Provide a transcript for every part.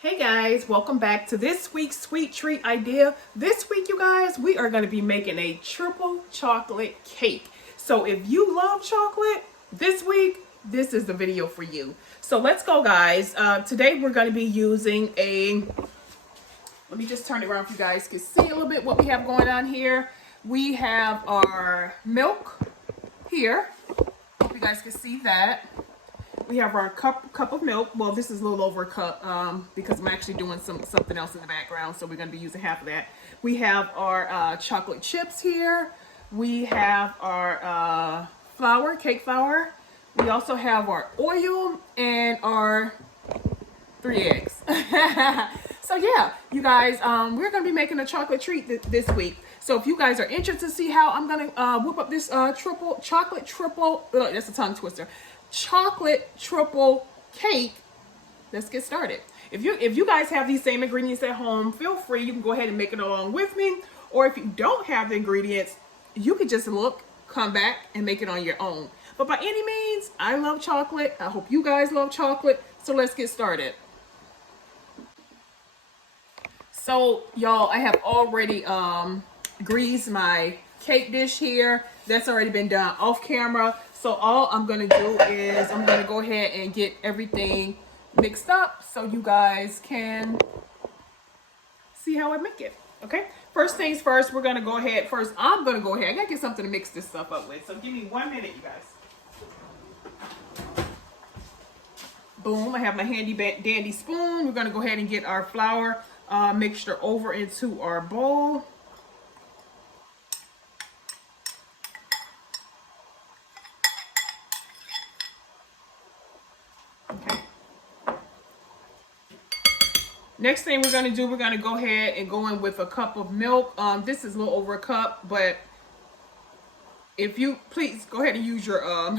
Hey guys, welcome back to this week's sweet treat idea. This week, you guys, we are going to be making a triple chocolate cake. So if you love chocolate, this week, this is the video for you. So let's go, guys. Today we're going to be using let me just turn it around so you guys can see a little bit what we have going on here. We have our milk here. Hope you guys can see that. We have our cup of milk. Well, this is a little over a cup because I'm actually doing something else in the background, so we're going to be using half of that. We have our chocolate chips here. We have our flour, cake flour. We also have our oil and our 3 eggs. So yeah, you guys, we're going to be making a chocolate treat this week. So if you guys are interested to see how I'm going to whip up this chocolate triple, that's a tongue twister. Chocolate triple cake, let's get started. If you guys have these same ingredients at home, feel free, you can go ahead and make it along with me. Or if you don't have the ingredients, you can just come back and make it on your own. But by any means, I love chocolate. I hope you guys love chocolate. So let's get started. So y'all, I have already greased my cake dish here. That's already been done off camera. So all I'm going to do is I'm going to go ahead and get everything mixed up so you guys can see how I make it. Okay. First things first, we're going to go ahead. First, I'm going to go ahead. I got to get something to mix this stuff up with. So give me 1 minute, you guys. Boom. I have my handy dandy spoon. We're going to go ahead and get our flour mixture over into our bowl. Next thing we're going to do, we're going to go ahead and go in with a cup of milk. This is a little over a cup, but if you please go ahead and use your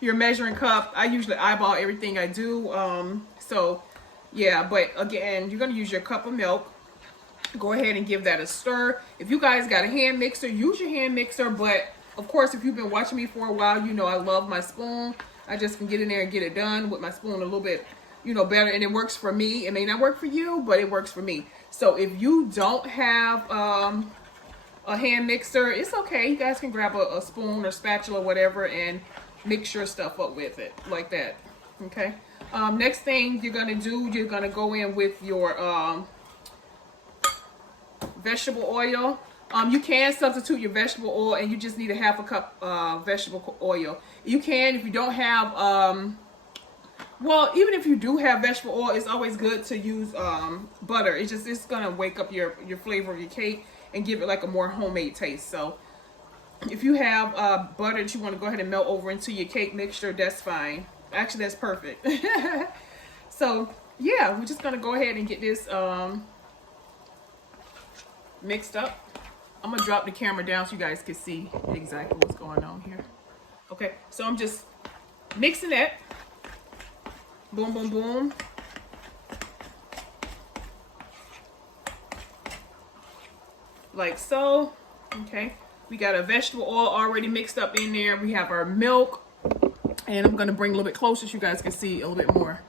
your measuring cup. I usually eyeball everything I do. So yeah, but again, you're going to use your cup of milk. Go ahead and give that a stir. If you guys got a hand mixer, use your hand mixer. But of course, if you've been watching me for a while, you know I love my spoon. I just can get in there and get it done with my spoon a little bit, better, and it works for me. It may not work for you, but it works for me. So if you don't have a hand mixer, it's okay. You guys can grab a spoon or spatula or whatever and mix your stuff up with it like that. Okay. Next thing you're gonna do, you're gonna go in with your vegetable oil. You can substitute your vegetable oil, and you just need a half a cup vegetable oil. You can, if you don't have well, even if you do have vegetable oil, it's always good to use butter. It's gonna wake up your flavor of your cake and give it like a more homemade taste. So if you have butter that you want to go ahead and melt over into your cake mixture, that's fine. Actually, that's perfect. So yeah, we're just gonna go ahead and get this mixed up. I'm gonna drop the camera down so you guys can see exactly what's going on here. Okay, so I'm just mixing it. Boom, boom, boom. Like so. Okay. We got a vegetable oil already mixed up in there. We have our milk. And I'm going to bring a little bit closer so you guys can see a little bit more.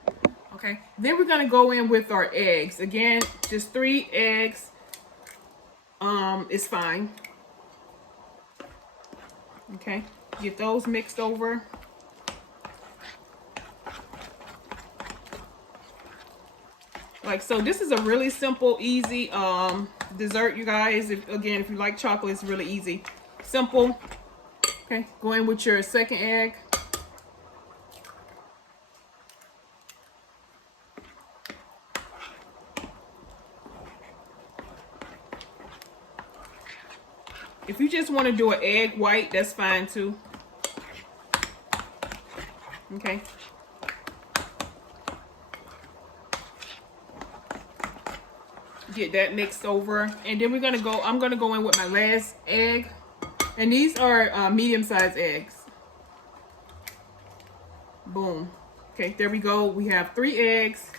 Okay. Then we're going to go in with our eggs. Again, just 3 eggs. Is fine. Okay. Get those mixed over. Like so. This is a really simple, easy dessert, you guys. If you like chocolate, it's really easy, simple. Okay, go in with your second egg. If you just want to do an egg white, that's fine too. Okay. Get that mixed over, and then I'm gonna go in with my last egg, and these are medium-sized eggs. Boom. Okay, there we go. We have 3 eggs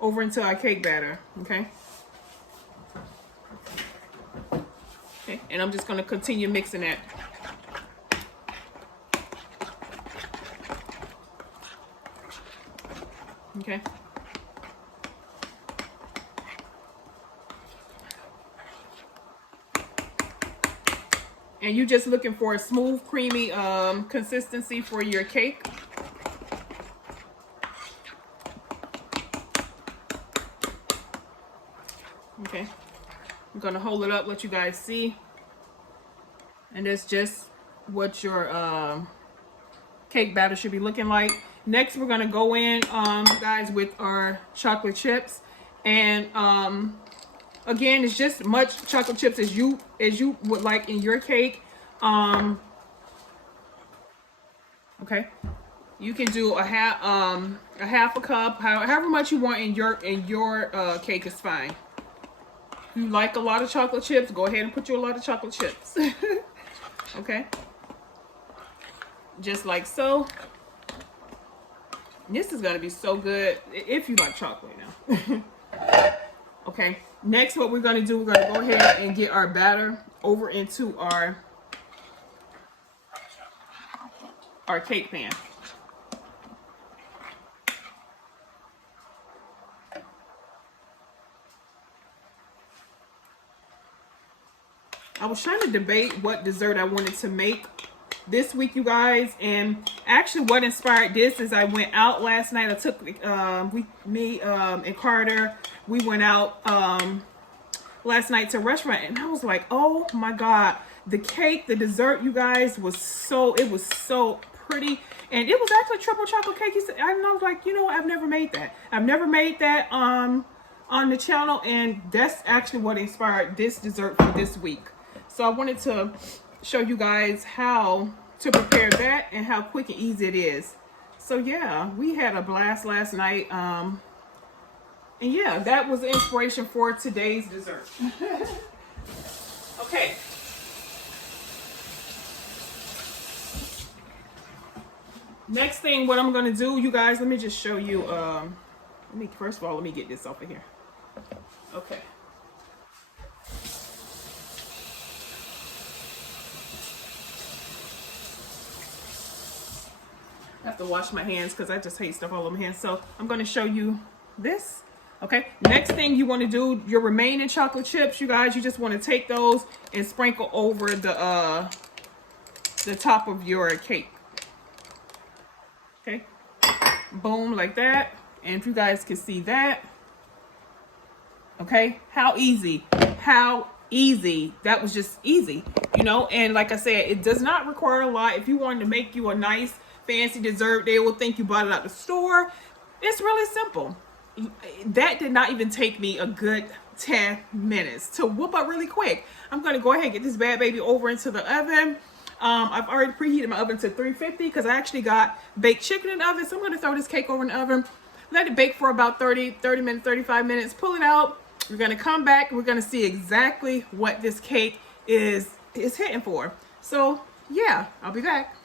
over into our cake batter. Okay. Okay, and I'm just gonna continue mixing that. Okay. and you're just looking for a smooth, creamy consistency for your cake. Okay, I'm gonna hold it up, let you guys see, and that's just what your cake batter should be looking like. Next, we're gonna go in, guys, with our chocolate chips, and again, it's just much chocolate chips as you would like in your cake. Okay, you can do a half a cup, however much you want in your cake is fine. If you like a lot of chocolate chips, go ahead and put you a lot of chocolate chips. Okay, just like so. This is gonna be so good if you like chocolate now. Okay, next what we're gonna do, we're gonna go ahead and get our batter over into our cake pan. I was trying to debate what dessert I wanted to make this week, you guys, and actually what inspired this is I went out last night. I took me and Carter, we went out last night to a restaurant, and I was like, oh my god, the cake, the dessert, you guys, was so pretty, and it was actually triple chocolate cake. And I was like, you know what, I've never made that on the channel, and that's actually what inspired this dessert for this week. So I wanted to show you guys how to prepare that and how quick and easy it is. So yeah, we had a blast last night, and yeah, that was the inspiration for today's dessert. Okay, next thing, what I'm gonna do, you guys, let me just show you. First of all, let me get this off of here. Okay. I have to wash my hands because I just hate stuff all over my hands. So I'm going to show you this. Okay. Next thing you want to do, your remaining chocolate chips, you guys, you just want to take those and sprinkle over the top of your cake. Okay. Boom, like that. And if you guys can see that. Okay. How easy. How easy. That was just easy. You know, and like I said, it does not require a lot. If you wanted to make you a nice fancy dessert, they will think you bought it out the store. It's really simple. That did not even take me a good 10 minutes to whoop up really quick. I'm going to go ahead and get this bad baby over into the oven. I've already preheated my oven to 350 because I actually got baked chicken in the oven. So I'm going to throw this cake over in the oven, let it bake for about 30 minutes, 35 minutes, pull it out. We're going to come back. We're going to see exactly what this cake is hitting for. So yeah, I'll be back.